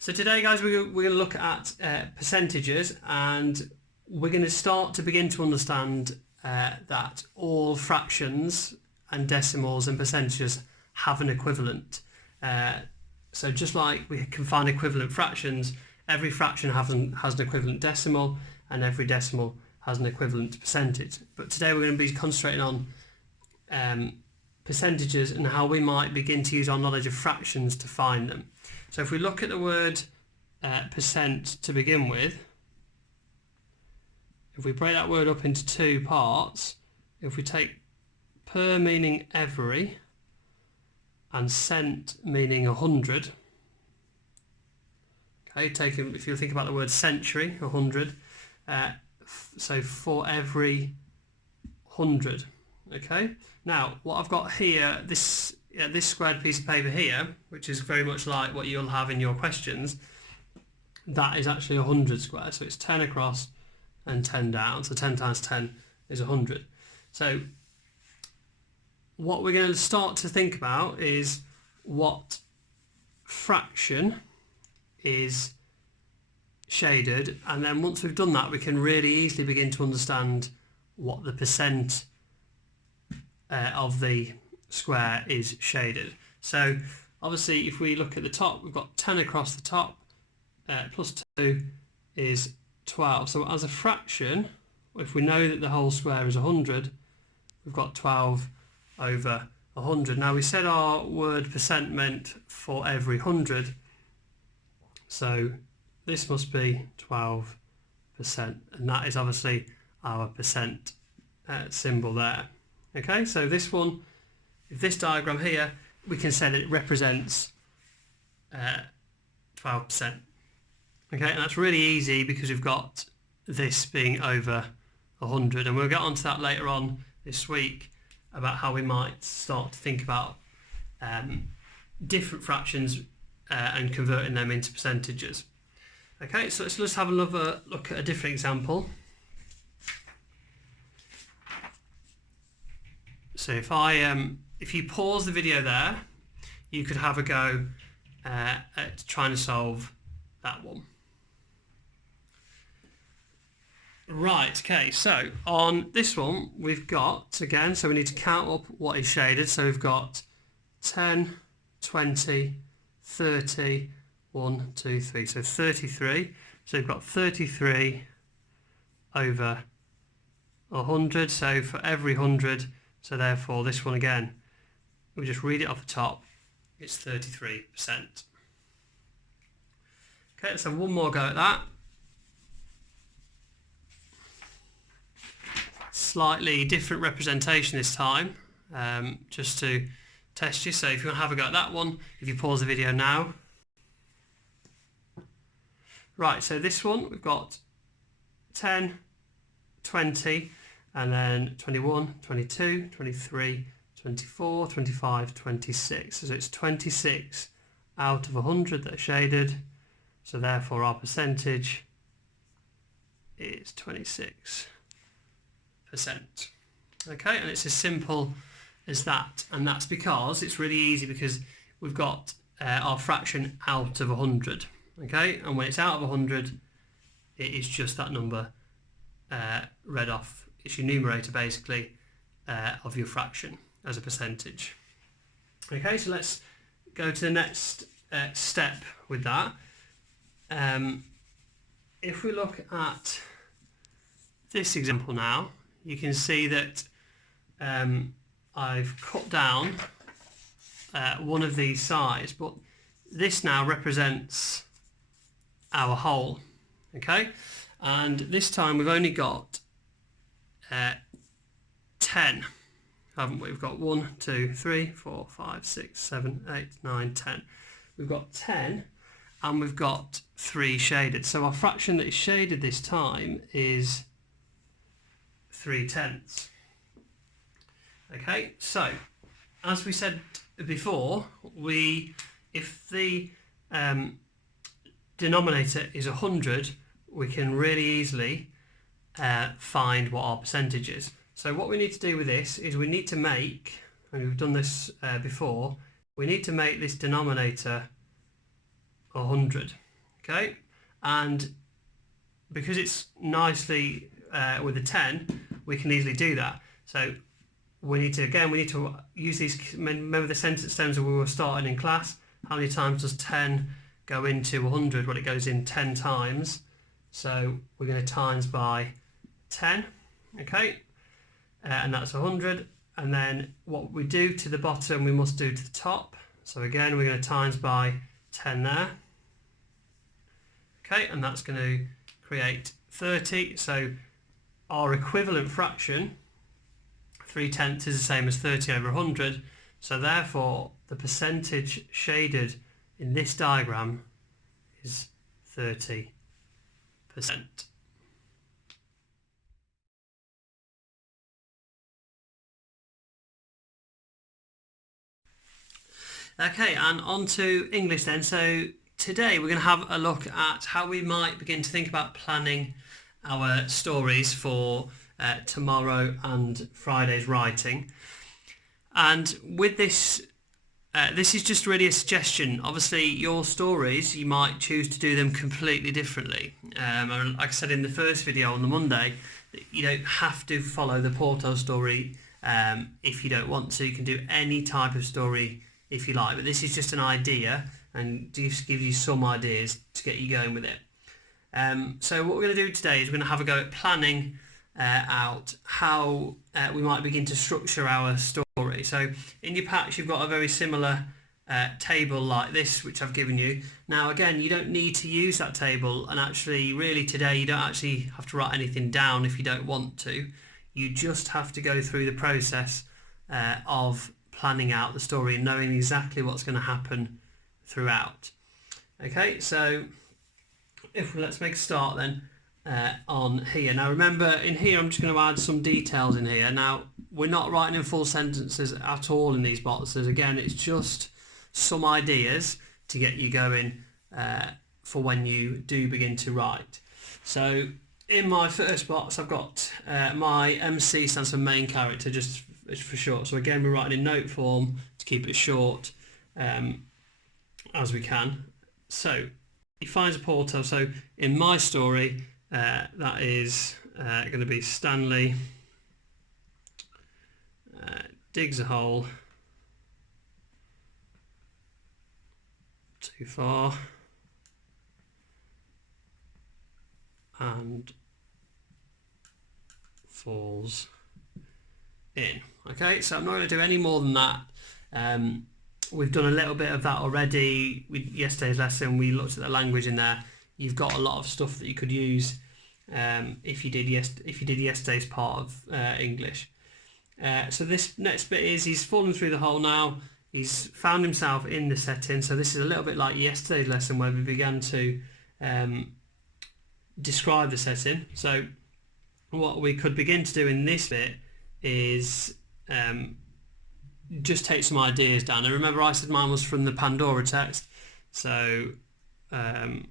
So today, guys, we're going to look at percentages, and we're going to start to begin to understand that all fractions and decimals and percentages have an equivalent. So just like we can find equivalent fractions, every fraction has an equivalent decimal, and every decimal has an equivalent percentage. But today we're going to be concentrating on percentages and how we might begin to use our knowledge of fractions to find them. So if we look at the word percent to begin with, if we break that word up into two parts, if we take per meaning every and cent meaning 100, okay, if you think about the word century, 100, so for every 100, okay. Now what I've got here, this squared piece of paper here, which is very much like what you'll have in your questions, that is actually 100 square. So it's 10 across and 10 down. So 10 times 10 is 100. So what we're going to start to think about is what fraction is shaded, and then once we've done that, we can really easily begin to understand what the percent of the square is shaded. So obviously if we look at the top, we've got 10 across the top, plus 2 is 12. So as a fraction, if we know that the whole square is 100, we've got 12 over 100. Now we said our word percent meant for every 100, so this must be 12%, and that is obviously our percent symbol there. Okay, so this one, if this diagram here, we can say that it represents 12%. Okay, and that's really easy because we've got this being over 100, and we'll get onto that later on this week about how we might start to think about different fractions and converting them into percentages. Okay, so let's just have another look at a different example. So if you pause the video there, you could have a go at trying to solve that one. Right, okay, so on this one we've got, again, so we need to count up what is shaded. So we've got 10, 20, 30, 1, 2, 3, so 33. So we've got 33 over 100, so for every 100, so therefore this one again, we just read it off the top, it's 33%. Okay, let's have one more go at that. Slightly different representation this time, just to test you. So if you want to have a go at that one, if you pause the video now. Right, so this one we've got 10, 20, and then 21, 22, 23, 24, 25, 26. So it's 26 out of 100 that are shaded. So therefore our percentage is 26%. Okay, and it's as simple as that. And that's because it's really easy, because we've got our fraction out of 100. Okay, and when it's out of 100, it is just that number read off. It's your numerator basically of your fraction as a percentage. Okay, so let's go to the next step with that. If we look at this example now, you can see that I've cut down one of these sides, but this now represents our whole. Okay, and this time we've only got 10, haven't we? We've got 1, 2, 3, 4, 5, 6, 7, 8, 9, 10. We've got 10 and we've got 3 shaded. So our fraction that is shaded this time is 3/10. Okay, so as we said before, if the denominator is 100, we can really easily find what our percentage is. So what we need to do with this is we need to make, and we've done this before, we need to make this denominator 100. Okay, and because it's nicely with a 10, we can easily do that. So we need to use these. Remember the sentence stems that we were starting in class. How many times does 10 go into 100? Well, it goes in 10 times. So we're going to times by 10. Okay, and that's 100. And then what we do to the bottom, we must do to the top. So again, we're going to times by 10 there. Okay, and that's going to create 30. So our equivalent fraction, 3/10, is the same as 30 over 100. So therefore, the percentage shaded in this diagram is 30%. Okay, and on to English then. So today we're going to have a look at how we might begin to think about planning our stories for tomorrow and Friday's writing. And with this, this is just really a suggestion. Obviously, your stories, you might choose to do them completely differently. And like I said in the first video on the Monday, you don't have to follow the Porto story if you don't want to. You can do any type of story if you like, but this is just an idea and just gives you some ideas to get you going with it. So what we're going to do today is we're going to have a go at planning out how we might begin to structure our story. So in your packs you've got a very similar table like this which I've given you. Now again, you don't need to use that table, and actually really today you don't actually have to write anything down if you don't want to. You just have to go through the process of planning out the story and knowing exactly what's going to happen throughout. Okay, so let's make a start then on here. Now remember, in here I'm just going to add some details in here. Now we're not writing in full sentences at all in these boxes. Again, it's just some ideas to get you going for when you do begin to write. So in my first box I've got my MC stands for main character, just for short. So again, we're writing in note form to keep it short as we can. So he finds a Porto. So in my story, that is going to be Stanley digs a hole too far and falls in. Okay, so I'm not going to do any more than that. We've done a little bit of that already. Yesterday's lesson, we looked at the language in there. You've got a lot of stuff that you could use if you did yesterday's part of English. So this next bit is he's fallen through the hole now. He's found himself in the setting. So this is a little bit like yesterday's lesson where we began to describe the setting. So what we could begin to do in this bit is just take some ideas down. And remember, I said mine was from the Pandora text. So if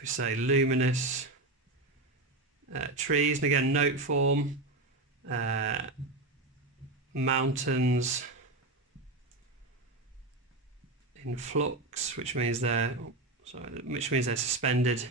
we say luminous trees, and again note form, mountains in flux, which means they're suspended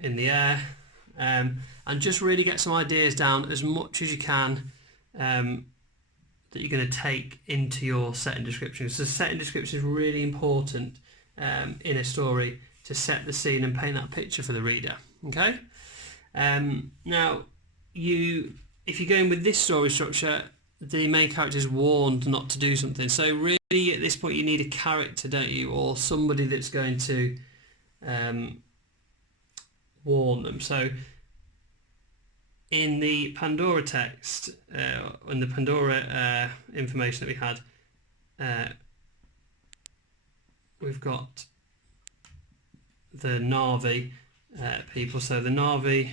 in the air, and just really get some ideas down as much as you can that you're going to take into your setting description. So setting description is really important in a story to set the scene and paint that picture for the reader. Okay. Now, if you're going with this story structure, the main character is warned not to do something. So really, at this point, you need a character, don't you, or somebody that's going to warn them. So in the Pandora text, in the Pandora information that we had, we've got the Na'vi people. So the Na'vi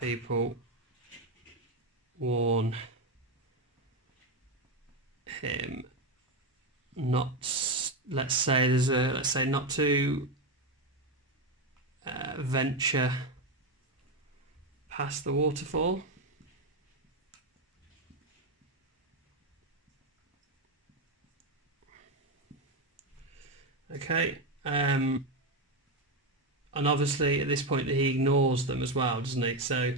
people warn him not. Let's say not to venture past the waterfall. Okay, and obviously at this point he ignores them as well, doesn't he? So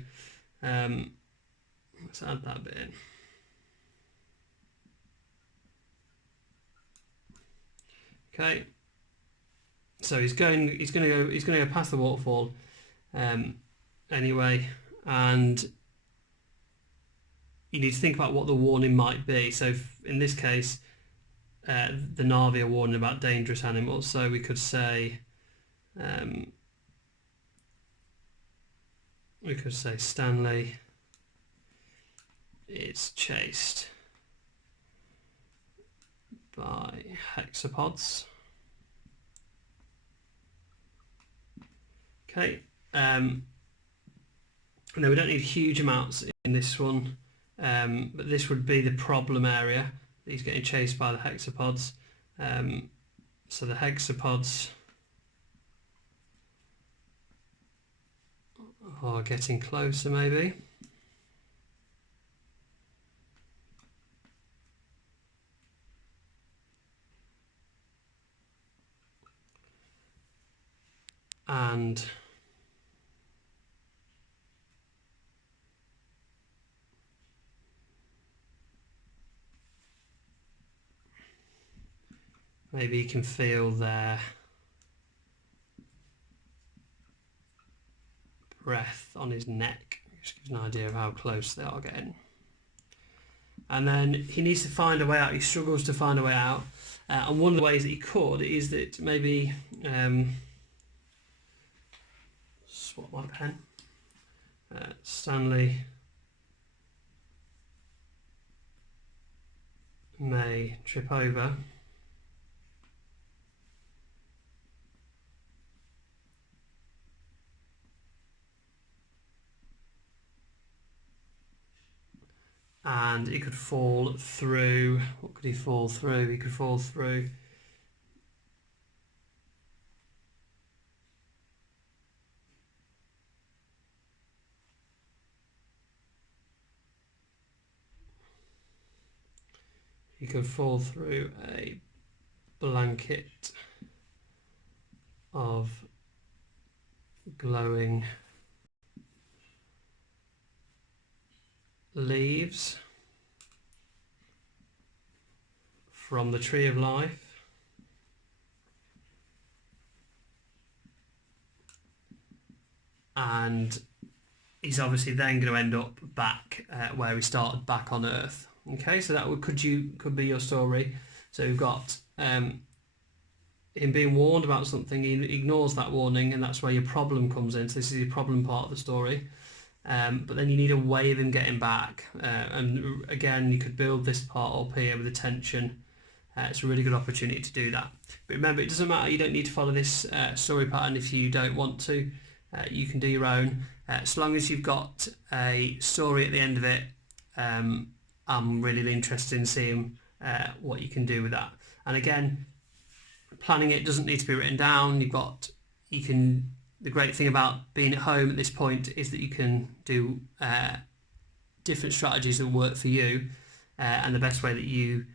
let's add that bit in. Okay, so he's going to go past the waterfall anyway, and you need to think about what the warning might be. So in this case, the Na'vi are warning about dangerous animals. So we could say Stanley is chased by hexapods. Okay. Now we don't need huge amounts in this one, but this would be the problem area. He's getting chased by the hexapods. So the hexapods are getting closer, maybe. And maybe you can feel their breath on his neck, which gives an idea of how close they are getting. And then he needs to find a way out. He struggles to find a way out. And one of the ways that he could is that maybe swap my pen. Stanley may trip over and he could fall through. What could he fall through? He could fall through a blanket of glowing leaves from the Tree of Life, and he's obviously then going to end up back where he started, back on Earth. Okay, so that could be your story. So we've got him being warned about something, he ignores that warning, and that's where your problem comes in. So this is your problem part of the story. But then you need a way of him getting back. And again, you could build this part up here with the tension. It's a really good opportunity to do that. But remember, it doesn't matter. You don't need to follow this story pattern if you don't want to. You can do your own. As long as you've got a story at the end of it, I'm really interested in seeing what you can do with that. And again, planning it doesn't need to be written down. The great thing about being at home at this point is that you can do different strategies that work for you, and the best way that you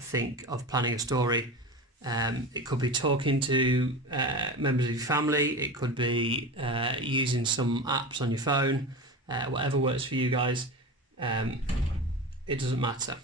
think of planning a story. It could be talking to members of your family. It could be using some apps on your phone. Whatever works for you guys. It doesn't matter.